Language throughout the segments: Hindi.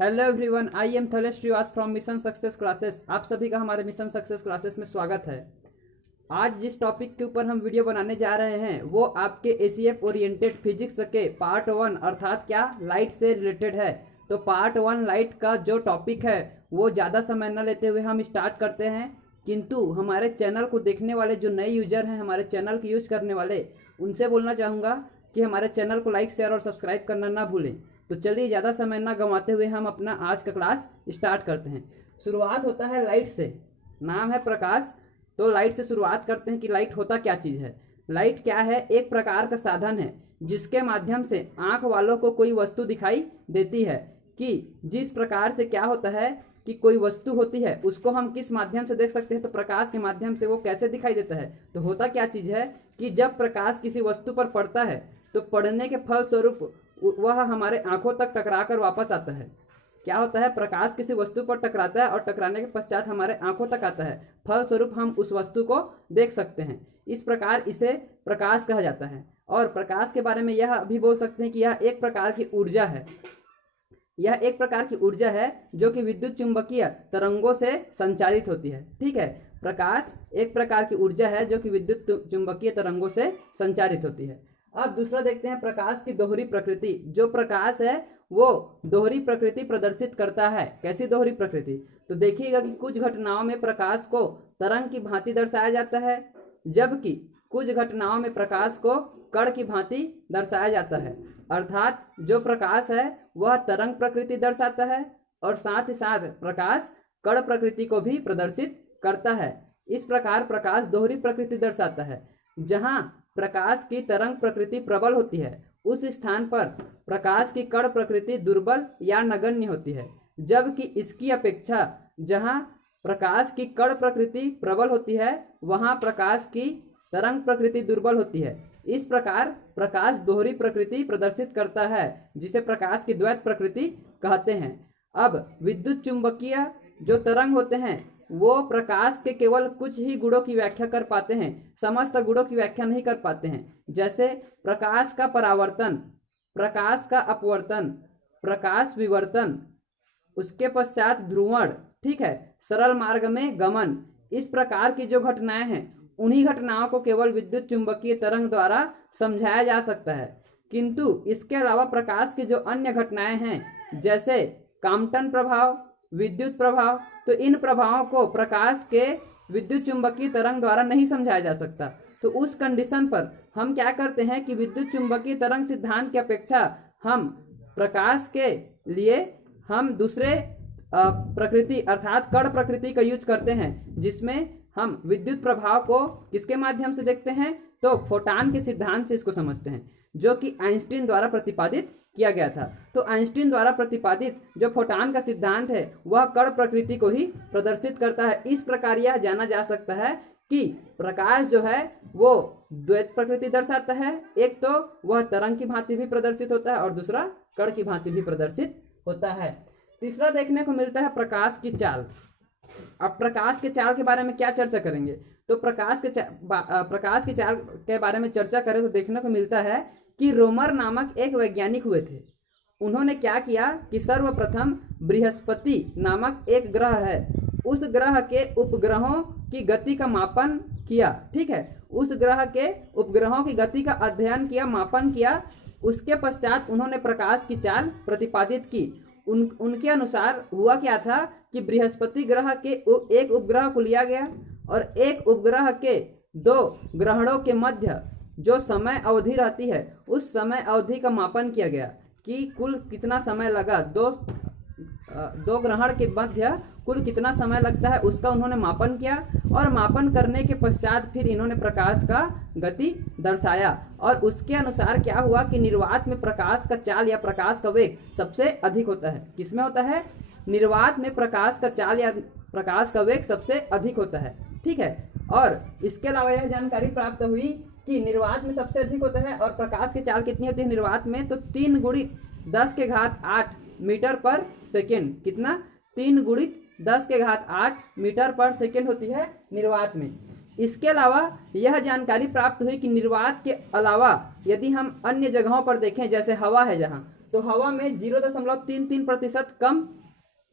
Hello everyone, I am Thalesh Shrivas from mission success classes. आप सभी का हमारे मिशन सक्सेस क्लासेस में स्वागत है। आज जिस टॉपिक के ऊपर हम वीडियो बनाने जा रहे हैं वो आपके एसीएफ ओरिएंटेड फिजिक्स के पार्ट 1 अर्थात क्या लाइट से रिलेटेड है। तो पार्ट 1 लाइट का जो टॉपिक है वो ज़्यादा समय न लेते हुए हम स्टार्ट करते हैं। किंतु हमारे चैनल को देखने वाले जो नए यूजर हैं, हमारे चैनल को यूज करने वाले, उनसे बोलना चाहूँगा कि हमारे चैनल को लाइक, शेयर और सब्सक्राइब करना ना भूलें। तो चलिए ज़्यादा समय ना गंवाते हुए हम अपना आज का क्लास स्टार्ट करते हैं। शुरुआत होता है लाइट से। नाम है प्रकाश, तो लाइट से शुरुआत करते हैं कि लाइट होता क्या चीज़ है। लाइट क्या है? एक प्रकार का साधन है जिसके माध्यम से आँख वालों को कोई वस्तु दिखाई देती है। कि जिस प्रकार से क्या होता है कि कोई वस्तु होती है उसको हम किस माध्यम से देख सकते हैं, तो प्रकाश के माध्यम से। वो कैसे दिखाई देता है? तो होता क्या चीज़ है कि जब प्रकाश किसी वस्तु पर पड़ता है तो पड़ने के फलस्वरूप वह हमारे आंखों तक टकरा कर वापस आता है। क्या होता है? प्रकाश किसी वस्तु पर टकराता है और टकराने के पश्चात हमारे आंखों तक आता है, फलस्वरूप हम उस वस्तु को देख सकते हैं। इस प्रकार इसे प्रकाश कहा जाता है। और प्रकाश के बारे में यह भी बोल सकते हैं कि यह एक प्रकार की ऊर्जा है। यह एक प्रकार की ऊर्जा है जो कि विद्युत चुंबकीय तरंगों से संचारित होती है। ठीक है, प्रकाश एक प्रकार की ऊर्जा है जो कि विद्युत चुंबकीय तरंगों से संचारित होती है। अब दूसरा देखते हैं प्रकाश की दोहरी प्रकृति। जो प्रकाश है वो दोहरी प्रकृति प्रदर्शित करता है। कैसी दोहरी प्रकृति? तो देखिएगा कि कुछ घटनाओं में प्रकाश को तरंग की भांति दर्शाया जाता है, जबकि कुछ घटनाओं में प्रकाश को कण की भांति दर्शाया जाता है। अर्थात जो प्रकाश है वह तरंग प्रकृति दर्शाता है और साथ ही साथ प्रकाश कण प्रकृति को भी प्रदर्शित करता है। इस प्रकार प्रकाश दोहरी प्रकृति दर्शाता है। जहाँ प्रकाश की तरंग प्रकृति प्रबल होती है उस स्थान पर प्रकाश की कण प्रकृति दुर्बल या नगण्य होती है, जबकि इसकी अपेक्षा जहाँ प्रकाश की कण प्रकृति प्रबल होती है वहाँ प्रकाश की तरंग प्रकृति दुर्बल होती है। इस प्रकार प्रकाश दोहरी प्रकृति प्रदर्शित करता है जिसे प्रकाश की द्वैत प्रकृति कहते हैं। अब विद्युत चुंबकीय जो तरंग होते हैं वो प्रकाश के केवल कुछ ही गुणों की व्याख्या कर पाते हैं, समस्त गुणों की व्याख्या नहीं कर पाते हैं। जैसे प्रकाश का परावर्तन, प्रकाश का अपवर्तन, प्रकाश विवर्तन, उसके पश्चात ध्रुवण, ठीक है, सरल मार्ग में गमन। इस प्रकार की जो घटनाएं हैं उन्हीं घटनाओं को केवल विद्युत चुंबकीय तरंग द्वारा समझाया जा सकता है। किंतु इसके अलावा प्रकाश की जो अन्य घटनाएं हैं जैसे काम्पटन प्रभाव, विद्युत प्रभाव, तो इन प्रभावों को प्रकाश के विद्युत चुंबकीय तरंग द्वारा नहीं समझाया जा सकता। तो उस कंडीशन पर हम क्या करते हैं कि विद्युत चुंबकीय तरंग सिद्धांत की अपेक्षा हम प्रकाश के लिए हम दूसरे प्रकृति अर्थात कण प्रकृति का यूज करते हैं, जिसमें हम विद्युत प्रभाव को किसके माध्यम से देखते हैं? तो फोटॉन के सिद्धांत से इसको समझते हैं, जो कि आइंस्टीन द्वारा प्रतिपादित किया गया था। तो आइंस्टीन द्वारा प्रतिपादित जो फोटॉन का सिद्धांत है वह कण प्रकृति को ही प्रदर्शित करता है। इस प्रकार यह जाना जा सकता है कि प्रकाश जो है वो द्वैत प्रकृति दर्शाता है। एक तो वह तरंग की भांति भी प्रदर्शित होता है और दूसरा कण की भांति भी प्रदर्शित होता है। तीसरा देखने को मिलता है प्रकाश की चाल। अब प्रकाश के चाल के बारे में क्या चर्चा करेंगे? तो प्रकाश की चाल के बारे में चर्चा करें तो देखने को मिलता है कि रोमर नामक एक वैज्ञानिक हुए थे। उन्होंने क्या किया कि सर्वप्रथम बृहस्पति नामक एक ग्रह है, उस ग्रह के उपग्रहों की गति का मापन किया। ठीक है, उस ग्रह के उपग्रहों की गति का अध्ययन किया, मापन किया। उसके पश्चात उन्होंने प्रकाश की चाल प्रतिपादित की। उनके अनुसार हुआ क्या था कि बृहस्पति ग्रह के एक उपग्रह को लिया गया और एक उपग्रह के दो ग्रहणों के मध्य जो समय अवधि रहती है उस समय अवधि का मापन किया गया कि कुल कितना समय लगा, दो ग्रहण के मध्य कुल कितना समय लगता है उसका उन्होंने मापन किया। और मापन करने के पश्चात फिर इन्होंने प्रकाश का गति दर्शाया और उसके अनुसार क्या हुआ कि निर्वात में प्रकाश का चाल या प्रकाश का वेग सबसे अधिक होता है। किसमें होता है? निर्वात में प्रकाश का चाल या प्रकाश का वेग सबसे अधिक होता है। ठीक है, और इसके अलावा यह जानकारी प्राप्त हुई कि निर्वात में सबसे अधिक होता है। और प्रकाश की चाल कितनी होती है निर्वात में? तो 3 गुणित 10 के घात 8 मीटर पर सेकेंड। कितना? 3 गुणित 10 के घात 8 मीटर पर सेकेंड होती है निर्वात में। इसके अलावा यह जानकारी प्राप्त हुई कि निर्वात के अलावा यदि हम अन्य जगहों पर देखें, जैसे हवा है जहां, तो हवा में 0.33% कम,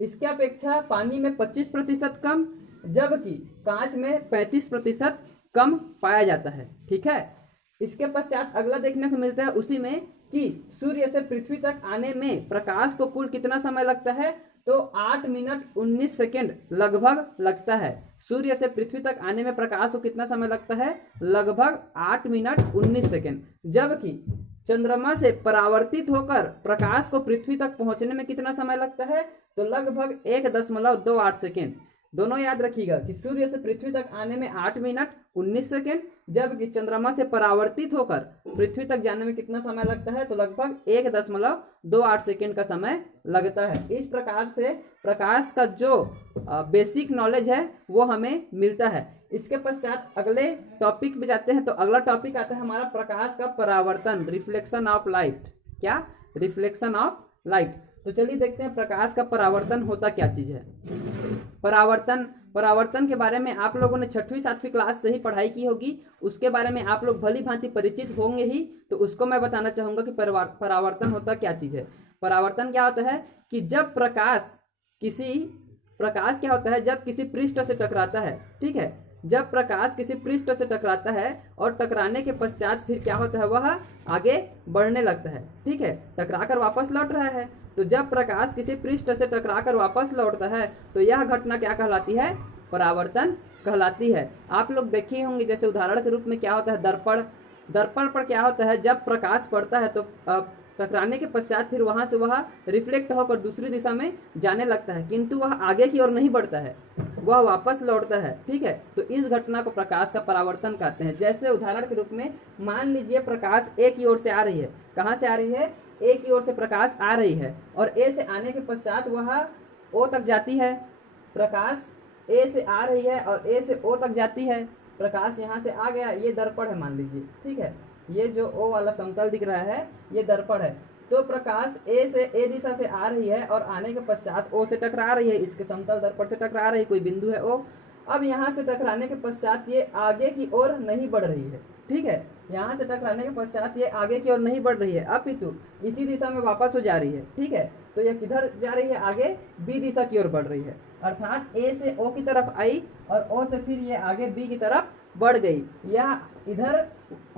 इसके अपेक्षा पानी में 25% कम, जबकि कांच में 35% कम पाया जाता है। ठीक है, इसके पश्चात अगला देखने को मिलता है उसी में कि सूर्य से पृथ्वी तक आने में प्रकाश को कुल कितना समय लगता है, तो 8 मिनट 19 सेकेंड लगभग लगता है। सूर्य से पृथ्वी तक आने में प्रकाश को कितना समय लगता है, लगभग 8 मिनट 19 सेकेंड। जबकि चंद्रमा से परावर्तित होकर प्रकाश को पृथ्वी तक पहुंचने में कितना समय लगता है, तो लगभग 1.28 सेकेंड। दोनों याद रखिएगा कि सूर्य से पृथ्वी तक आने में 8 मिनट 19 सेकेंड, जबकि चंद्रमा से परावर्तित होकर पृथ्वी तक जाने में कितना समय लगता है, तो लगभग 1.28 सेकेंड का समय लगता है। इस प्रकार से प्रकाश का जो बेसिक नॉलेज है वो हमें मिलता है। इसके पश्चात अगले टॉपिक पे जाते हैं। तो अगला टॉपिक आता है हमारा प्रकाश का परावर्तन, रिफ्लेक्शन ऑफ लाइट। क्या? Reflection of light. तो चलिए देखते हैं प्रकाश का परावर्तन होता क्या चीज है। परावर्तन के बारे में आप लोगों ने 6वीं 7वीं क्लास से ही पढ़ाई की होगी, उसके बारे में आप लोग भली भांति परिचित होंगे ही। तो उसको मैं बताना चाहूंगा कि परावर्तन होता क्या चीज है। परावर्तन क्या होता है कि जब प्रकाश क्या होता है, जब किसी पृष्ठ से टकराता है। ठीक है, जब प्रकाश किसी पृष्ठ से टकराता है और टकराने के पश्चात फिर क्या होता है, वह आगे बढ़ने लगता है। ठीक है, टकराकर वापस लौट रहा है। तो जब प्रकाश किसी पृष्ठ से टकराकर वापस लौटता है तो यह घटना क्या कहलाती है, परावर्तन कहलाती है। आप लोग देखे होंगे, जैसे उदाहरण के रूप में क्या होता है, दर्पण पर क्या होता है, जब प्रकाश पड़ता है तो टकराने के पश्चात फिर वहां से वह रिफ्लेक्ट होकर दूसरी दिशा में जाने लगता है, किंतु वह आगे की ओर नहीं बढ़ता है, वह वापस लौटता है। ठीक है, तो इस घटना को प्रकाश का परावर्तन कहते हैं। जैसे उदाहरण के रूप में मान लीजिए प्रकाश ए की ओर से आ रही है। कहाँ से आ रही है? ए की ओर से प्रकाश आ रही है और ए से आने के पश्चात वह ओ तक जाती है। प्रकाश ए से आ रही है और ए से ओ तक जाती है। प्रकाश यहाँ से आ गया, ये दर्पण है मान लीजिए। ठीक है, ये जो ओ वाला समतल दिख रहा है ये दर्पण है। तो प्रकाश ए दिशा से आ रही है और आने के पश्चात ओ से टकरा रही है, इसके समतल दर्पण से टकरा रही है, कोई बिंदु है ओ। अब यहाँ से टकराने के पश्चात ये आगे की ओर नहीं बढ़ रही है। ठीक है, यहाँ से टकराने के पश्चात ये आगे की ओर नहीं बढ़ रही है, अपितु इसी दिशा में वापस हो जा रही है। ठीक है, तो ये किधर जा रही है, आगे बी दिशा की ओर बढ़ रही है। अर्थात ए से ओ की तरफ आई और ओ से फिर ये आगे बी की तरफ बढ़ गई, यह इधर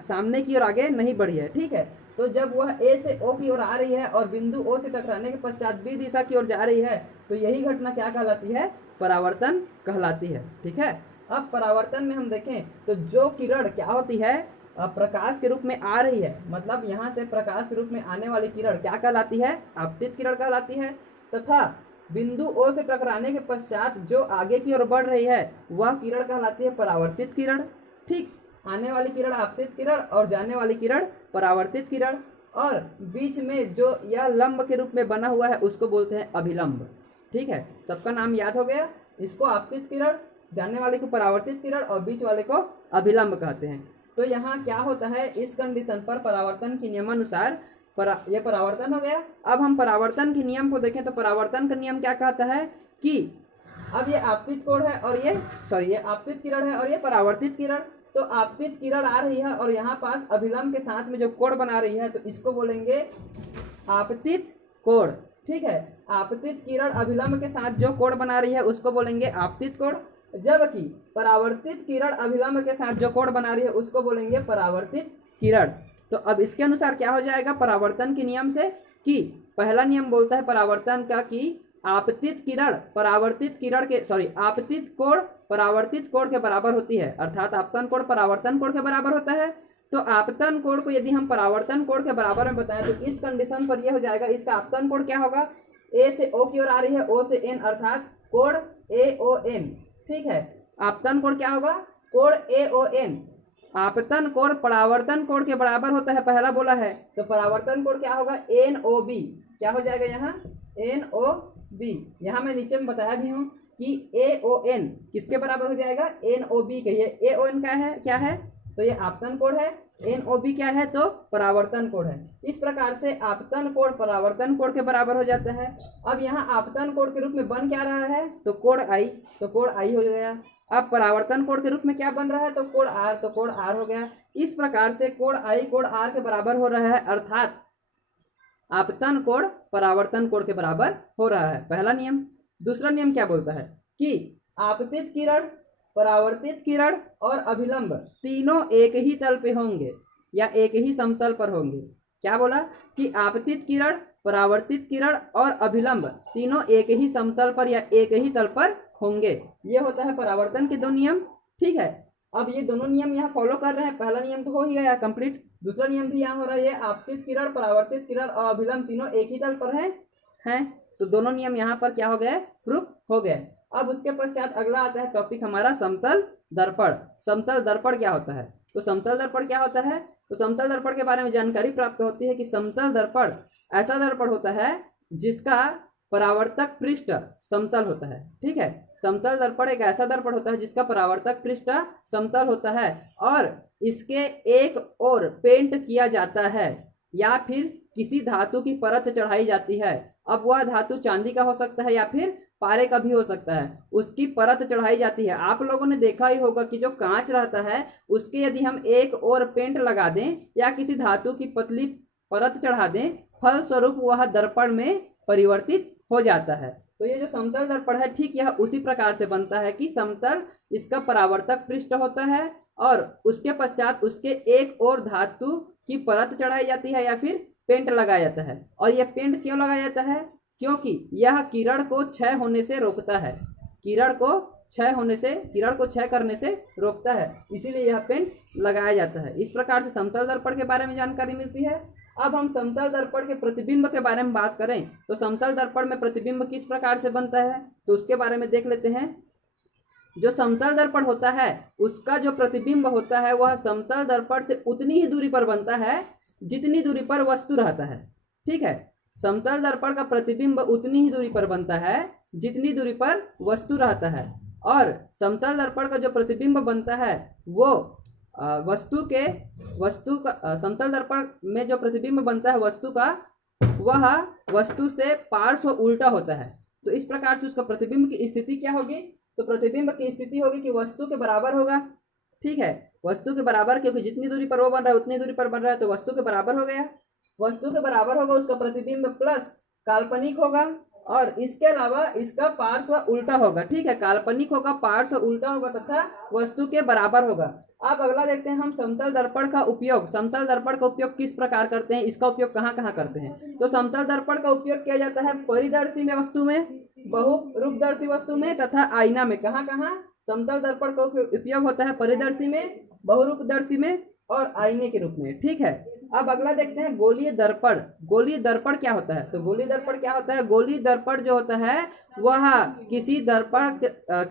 सामने की ओर आगे नहीं बढ़ी है। ठीक है, तो जब वह ए से ओ की ओर आ रही है और बिंदु ओ से टकराने के पश्चात बी दिशा की ओर जा रही है, तो यही घटना क्या कहलाती है, परावर्तन कहलाती है। ठीक है, अब परावर्तन में हम देखें तो जो किरण क्या होती है, प्रकाश के रूप में आ रही है, मतलब यहाँ से प्रकाश के रूप में आने वाली किरण क्या कहलाती है, आपतित किरण कहलाती है। तथा बिंदु ओ से टकराने के पश्चात जो आगे की ओर बढ़ रही है वह किरण कहलाती है परावर्तित किरण। ठीक, आने वाली किरण आपतित किरण और जाने वाली किरण परावर्तित किरण। और बीच में जो यह लंब के रूप में बना हुआ है उसको बोलते हैं अभिलंब। ठीक है, सबका नाम याद हो गया। इसको आपतित किरण, जाने वाले को परावर्तित किरण और बीच वाले को अभिलंब कहते हैं। तो यहाँ क्या होता है, इस कंडीशन पर परावर्तन के नियमानुसार ये परावर्तन हो गया। अब हम परावर्तन के नियम को देखें तो परावर्तन का नियम क्या कहता है कि अब ये आपतित कोण है और ये आपतित किरण है और ये परावर्तित किरण। तो आपतित किरण आ रही है और यहाँ पास अभिलंब के साथ में जो कोण बना रही है तो इसको बोलेंगे आपतित कोण। ठीक है, आपतित किरण अभिलंब के साथ जो कोण बना रही है उसको बोलेंगे आपतित कोण, जबकि परावर्तित किरण अभिलंब के साथ जो कोण बना रही है उसको बोलेंगे परावर्तित किरण। तो अब इसके अनुसार क्या हो जाएगा परावर्तन के नियम से, कि पहला नियम बोलता है परावर्तन का कि आपतित कोण परावर्तित कोण के बराबर होती है, अर्थात आपतन कोण परावर्तन कोण के बराबर होता है। तो आपतन कोण को यदि हम परावर्तन कोण के बराबर में बताएं तो इस कंडीशन पर यह हो जाएगा, इसका आपतन कोण क्या होगा, ए से ओ की ओर आ रही है, ओ से एन, अर्थात कोण ए ओ एन। ठीक है, आपतन कोण क्या होगा, कोण ए ओ एन। आपतन कोण परावर्तन कोण के बराबर होता है, पहला बोला है, तो परावर्तन कोण क्या होगा, एन ओ बी। क्या हो जाएगा यहाँ, एन ओ बी। यहाँ मैं नीचे में बताया भी हूँ कि ए ओ एन किसके बराबर हो जाएगा, एन ओ बी के। ये ए ओ एन क्या है, तो ये आपतन कोण है, एन ओ बी क्या है, तो परावर्तन कोण है। इस प्रकार से आपतन कोण परावर्तन कोण के बराबर हो जाता है। अब यहाँ आपतन कोण के रूप में बन क्या रहा है, तो कोण आई, तो कोण आई हो गया। अब परावर्तन कोण के रूप में क्या बन रहा है, तो कोण आर, तो कोण आर हो गया। इस प्रकार से कोण आई कोण आर के बराबर हो रहा है, अर्थात आपतन कोण परावर्तन कोण के बराबर हो रहा है, पहला नियम। दूसरा नियम क्या बोलता है कि आपतित किरण, परावर्तित किरण और अभिलंब तीनों एक ही तल पे होंगे या एक ही समतल पर होंगे। क्या बोला कि आपतित किरण, परावर्तित किरण और अभिलंब तीनों एक ही समतल पर या एक ही तल पर होंगे। ये होता है परावर्तन के दो नियम, ठीक है। अब ये दोनों नियम यहाँ फॉलो कर रहे हैं, पहला नियम तो हो ही गया कंप्लीट, दूसरा नियम भी यहाँ हो रहा है। आपतित किरण, परावर्तित किरण और अभिलंब तीनों एक ही तल पर हैं, तो दोनों नियम यहाँ पर क्या हो गए, प्रूफ हो गए। अब उसके पश्चात अगला आता है टॉपिक हमारा समतल दर्पण। समतल दर्पण क्या होता है, तो समतल दर्पण क्या होता है, तो समतल दर्पण के बारे में जानकारी प्राप्त होती है कि समतल दर्पण ऐसा दर्पण होता है जिसका परावर्तक पृष्ठ समतल होता है, ठीक है। समतल दर्पण एक ऐसा दर्पण होता है जिसका परावर्तक पृष्ठ समतल होता है और इसके एक ओर पेंट किया जाता है या फिर किसी धातु की परत चढ़ाई जाती है। अब वह धातु चांदी का हो सकता है या फिर पारे का भी हो सकता है, उसकी परत चढ़ाई जाती है। आप लोगों ने देखा ही होगा कि जो कांच रहता है उसके यदि हम एक और पेंट लगा दें या किसी धातु की पतली परत चढ़ा दें, फलस्वरूप वह दर्पण में परिवर्तित हो जाता है। तो ये जो समतल दर्पण है, ठीक यह उसी प्रकार से बनता है कि समतल इसका परावर्तक पृष्ठ होता है और उसके पश्चात उसके एक और धातु की परत चढ़ाई जाती है या फिर पेंट लगाया जाता है। और यह पेंट क्यों लगाया जाता है, क्योंकि यह किरण को क्षय होने से रोकता है, किरण को क्षय करने से रोकता है, इसीलिए यह पेंट लगाया जाता है। इस प्रकार से समतल दर्पण के बारे में जानकारी मिलती है। अब हम समतल दर्पण के प्रतिबिंब के बारे में बात करें तो समतल दर्पण में प्रतिबिंब किस प्रकार से बनता है, तो उसके बारे में देख लेते हैं। जो समतल दर्पण होता है उसका जो प्रतिबिंब होता है वह समतल दर्पण से उतनी ही दूरी पर बनता है जितनी दूरी पर वस्तु रहता है, ठीक है। समतल दर्पण का प्रतिबिंब उतनी ही दूरी पर बनता है जितनी दूरी पर वस्तु रहता है और समतल दर्पण का जो प्रतिबिंब बनता है वो समतल दर्पण में जो प्रतिबिंब बनता है वस्तु का, वह वस्तु से पार्श्व उल्टा होता है। तो इस प्रकार से उसका प्रतिबिंब की स्थिति क्या होगी, तो प्रतिबिंब की स्थिति होगी कि वस्तु के बराबर होगा, ठीक है। वस्तु के बराबर, क्योंकि जितनी दूरी पर वो बन रहा है उतनी दूरी पर बन रहा है, तो वस्तु के बराबर हो गया। वस्तु के बराबर होगा, उसका प्रतिबिंब प्लस काल्पनिक होगा और इसके अलावा इसका पार्श्व उल्टा होगा, ठीक है। काल्पनिक होगा, पार्श्व उल्टा होगा तथा वस्तु के बराबर होगा। अब अगला देखते हैं हम समतल दर्पण का उपयोग। समतल दर्पण का उपयोग किस प्रकार करते हैं, इसका उपयोग कहाँ कहाँ करते हैं, तो समतल दर्पण का उपयोग किया जाता है परिदर्शी में वस्तु में, बहुरूपदर्शी वस्तु में तथा आईना में। कहाँ कहाँ समतल दर्पण का उपयोग होता है, परिदर्शी में, बहुरूपदर्शी में और आईने के रूप में, ठीक है। अब अगला देखते हैं गोलीय दर्पण। गोलीय दर्पण क्या होता है, तो गोलीय दर्पण क्या होता है, गोलीय दर्पण जो होता है वह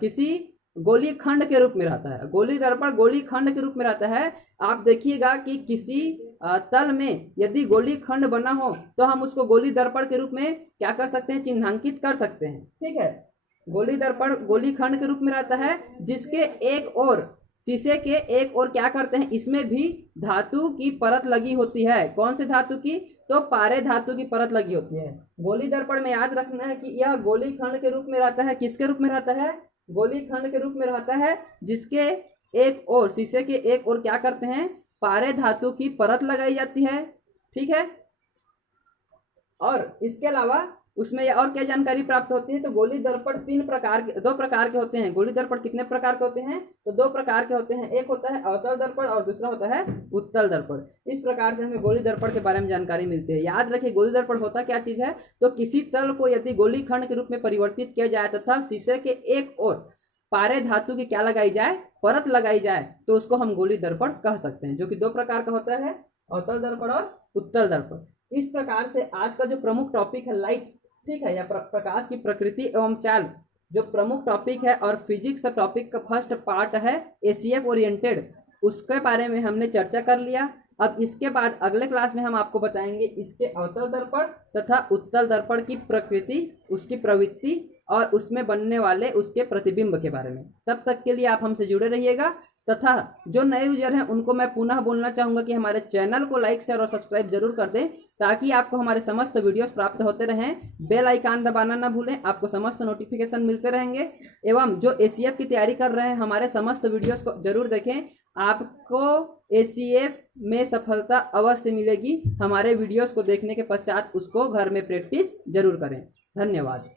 किसी गोलीय खंड के रूप में रहता है। गोलीय दर्पण गोलीय खंड के रूप में रहता है। आप देखिएगा कि किसी तल में यदि गोलीय खंड बना हो तो हम उसको गोलीय दर्पण के रूप में क्या कर सकते हैं, चिन्हांकित कर सकते हैं, ठीक है। गोलीय दर्पण गोलीय खंड के रूप में रहता है जिसके एक और शीशे के एक और क्या करते हैं, इसमें भी धातु की परत लगी होती है। कौन से धातु की, तो पारे धातु की परत लगी होती है। गोलीय दर्पण में याद रखना है कि यह गोलीय खंड के रूप में रहता है। किसके रूप में रहता है, गोलीय खंड के रूप में रहता है जिसके एक और शीशे के एक और क्या करते हैं, पारे धातु की परत लगाई जाती है, ठीक है। और इसके अलावा उसमें और क्या जानकारी प्राप्त होती है, तो गोलीय दर्पण दो प्रकार के होते हैं। गोलीय दर्पण कितने प्रकार के होते हैं, तो दो प्रकार के होते हैं। एक होता है अवतल दर्पण और दूसरा होता है उत्तल दर्पण। इस प्रकार से हमें गोलीय दर्पण के बारे में जानकारी मिलती है। याद रखिए गोलीय दर्पण होता क्या चीज है, तो किसी तल को यदि गोलीय खंड के रूप में परिवर्तित किया जाए तथा शीशे के एक और पारे धातु की क्या लगाई जाए, परत लगाई जाए, तो उसको हम गोलीय दर्पण कह सकते हैं, जो कि दो प्रकार का होता है, अवतल दर्पण और उत्तल दर्पण। इस प्रकार से आज का जो प्रमुख टॉपिक है लाइट, ठीक है, या प्रकाश की प्रकृति एवं चाल, जो प्रमुख टॉपिक है और फिजिक्स टॉपिक का फर्स्ट पार्ट है एसीएफ ओरिएंटेड, उसके बारे में हमने चर्चा कर लिया। अब इसके बाद अगले क्लास में हम आपको बताएंगे इसके अवतल दर्पण तथा उत्तल दर्पण की प्रकृति, उसकी प्रवृत्ति और उसमें बनने वाले उसके प्रतिबिंब के बारे में। तब तक के लिए आप हमसे जुड़े रहिएगा। तथा जो नए यूजर हैं उनको मैं पुनः बोलना चाहूंगा कि हमारे चैनल को लाइक शेयर और सब्सक्राइब जरूर कर दें, ताकि आपको हमारे समस्त वीडियोस प्राप्त होते रहें। बेल आइकन दबाना ना भूलें, आपको समस्त नोटिफिकेशन मिलते रहेंगे। एवं जो एसीएफ की तैयारी कर रहे हैं हमारे समस्त वीडियोस को जरूर देखें, आपको एसीएफ में सफलता अवश्य मिलेगी। हमारे वीडियोस को देखने के पश्चात उसको घर में प्रैक्टिस जरूर करें। धन्यवाद।